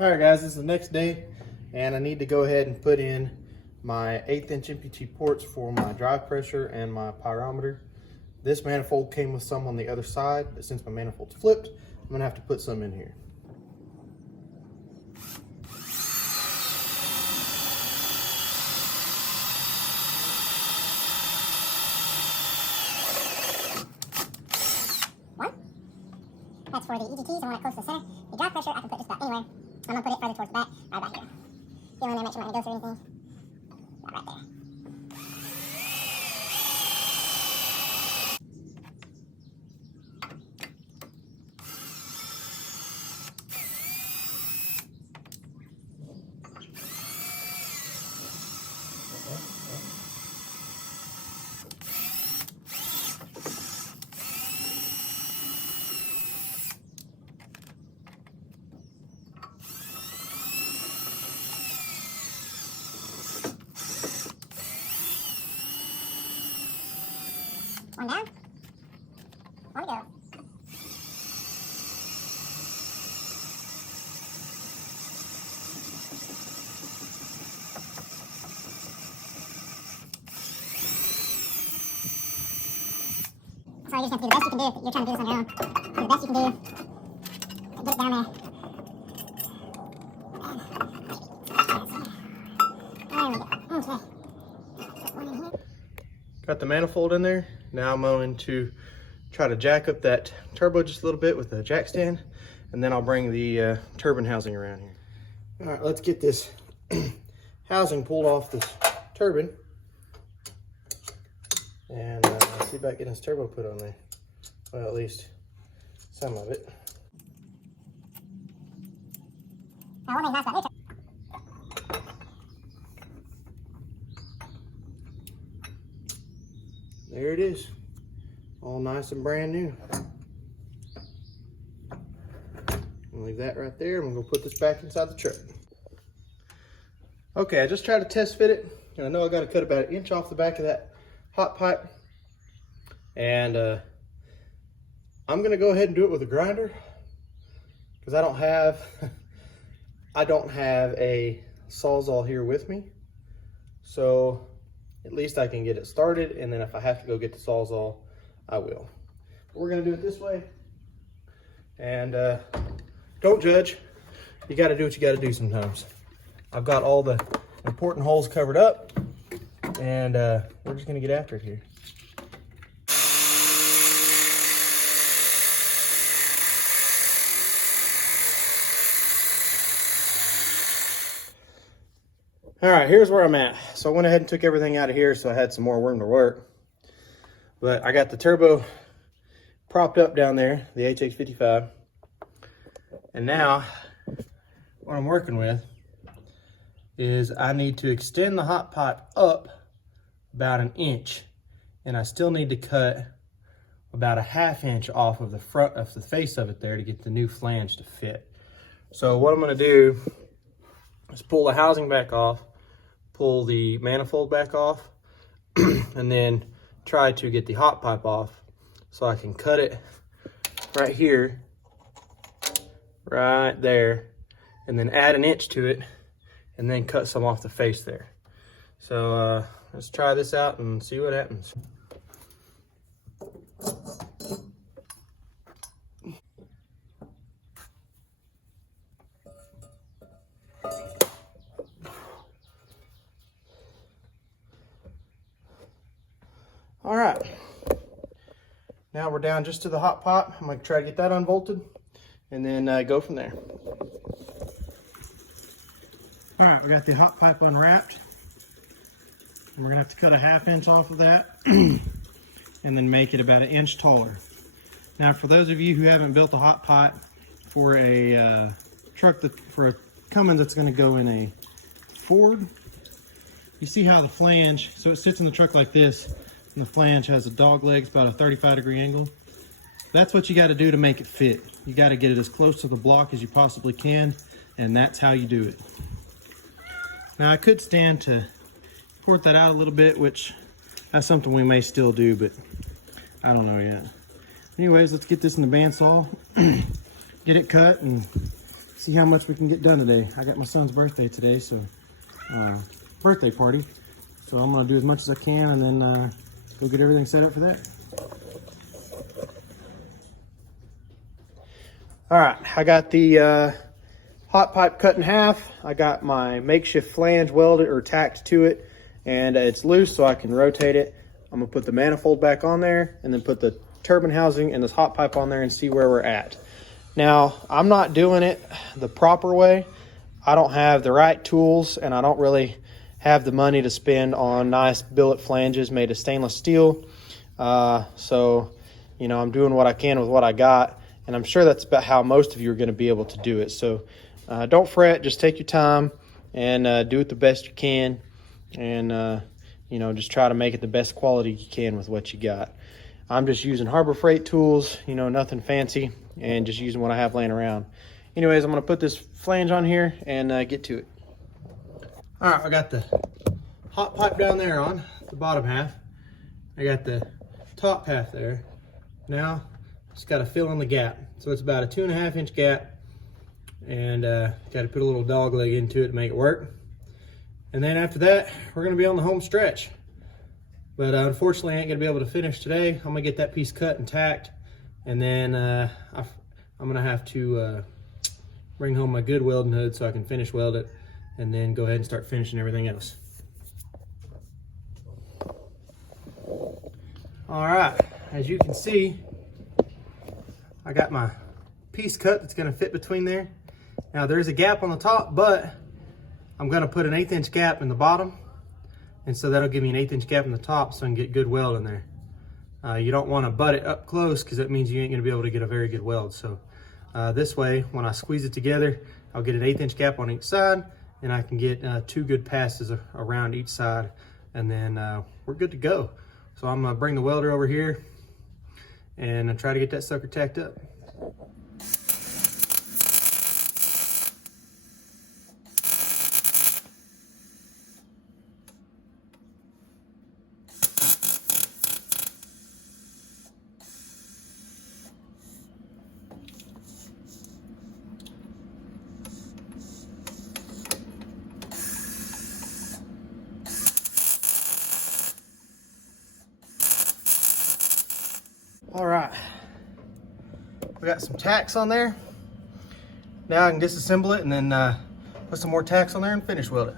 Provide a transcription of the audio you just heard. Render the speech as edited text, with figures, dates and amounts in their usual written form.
Alright guys, this is the next day and I need to go ahead and put in my 1/8 inch MPT ports for my drive pressure and my pyrometer. This manifold came with some on the other side, but since my manifold's flipped, I'm going to have to put some in here. That's for the EGTs, I want it close to the center. The drive pressure, I can put just about anywhere. I'm going to put it further towards the back, right about here. Feel in there, make sure I'm not going to go through anything. Right there. One down. One to go. Sorry, you just have to do the best you can do. You're trying to do this on your own. Do the best you can do. Get it down there. There we go. Okay. One in here. Got the manifold in there. Now I'm going to try to jack up that turbo just a little bit with a jack stand, and then I'll bring the turbine housing around here. All right, let's get this housing pulled off this turbine and see about getting this turbo put on there. Well, at least some of it. Now, one thing nice about new There it is, all nice and brand new. I'll leave that right there. I'm gonna put this back inside the truck. Okay, I just tried to test fit it, and I know I got to cut about 1 inch off the back of that hot pipe, and I'm gonna go ahead and do it with a grinder because I don't have a Sawzall here with me, so at least I can get it started, and then if I have to go get the Sawzall, I will. But we're gonna do it this way, and don't judge. You gotta do what you gotta do sometimes. I've got all the important holes covered up, and we're just gonna get after it here. All right, here's where I'm at. So I went ahead and took everything out of here so I had some more room to work. But I got the turbo propped up down there, the HX55. And now what I'm working with is I need to extend the hot pipe up about 1 inch. And I still need to cut about 1/2 inch off of the front of the face of it there to get the new flange to fit. So what I'm gonna do is pull the housing back off, pull the manifold back off, and then try to get the hot pipe off so I can cut it right here, right there, and then add 1 inch to it, and then cut some off the face there. So let's try this out and see what happens. All right, now we're down just to the hot pipe. I'm gonna try to get that unbolted and then go from there. All right, we got the hot pipe unwrapped. And we're gonna have to cut 1/2 inch off of that and then make it about 1 inch taller. Now, for those of you who haven't built a hot pipe for a truck, for a Cummins that's gonna go in a Ford, you see how the flange, so it sits in the truck like this, and the flange has a dog leg, it's about a 35-degree angle. That's what you got to do to make it fit. You got to get it as close to the block as you possibly can, and that's how you do it. Now I could stand to port that out a little bit, which that's something we may still do, but I don't know yet. Anyways, let's get this in the bandsaw, get it cut, and see how much we can get done today. I got my son's birthday today, so birthday party. So I'm gonna do as much as I can and then go get everything set up for that. All right, I got the hot pipe cut in half. I got my makeshift flange welded or tacked to it, and it's loose so I can rotate it. I'm gonna put the manifold back on there and then put the turbine housing and this hot pipe on there and see where we're at. Now, I'm not doing it the proper way. I don't have the right tools and I don't really have the money to spend on nice billet flanges made of stainless steel. So, you know, I'm doing what I can with what I got, and I'm sure that's about how most of you are gonna be able to do it. So don't fret, just take your time and do it the best you can. And you know, just try to make it the best quality you can with what you got. I'm just using Harbor Freight tools, you know, nothing fancy, and just using what I have laying around. Anyways, I'm gonna put this flange on here and get to it. All right, I got the hot pipe down there on the bottom half. I got the top half there. Now, just gotta fill in the gap. So it's about a 2.5 inch gap, and gotta put a little dog leg into it to make it work. And then after that, we're gonna be on the home stretch. But unfortunately, I ain't gonna be able to finish today. I'm gonna get that piece cut and tacked, and then I'm gonna have to bring home my good welding hood so I can finish weld it, and then go ahead and start finishing everything else. All right, as you can see, I got my piece cut that's gonna fit between there. Now there's a gap on the top, but I'm gonna put an 1/8 inch gap in the bottom. And so that'll give me an 1/8 inch gap in the top so I can get good weld in there. You don't wanna butt it up close because that means you ain't gonna be able to get a very good weld. So this way, when I squeeze it together, I'll get an 1/8 inch gap on each side, and I can get 2 good passes around each side, and then we're good to go. So I'm gonna bring the welder over here and try to get that sucker tacked up. All right, we got some tacks on there. Now I can disassemble it and then put some more tacks on there and finish weld it.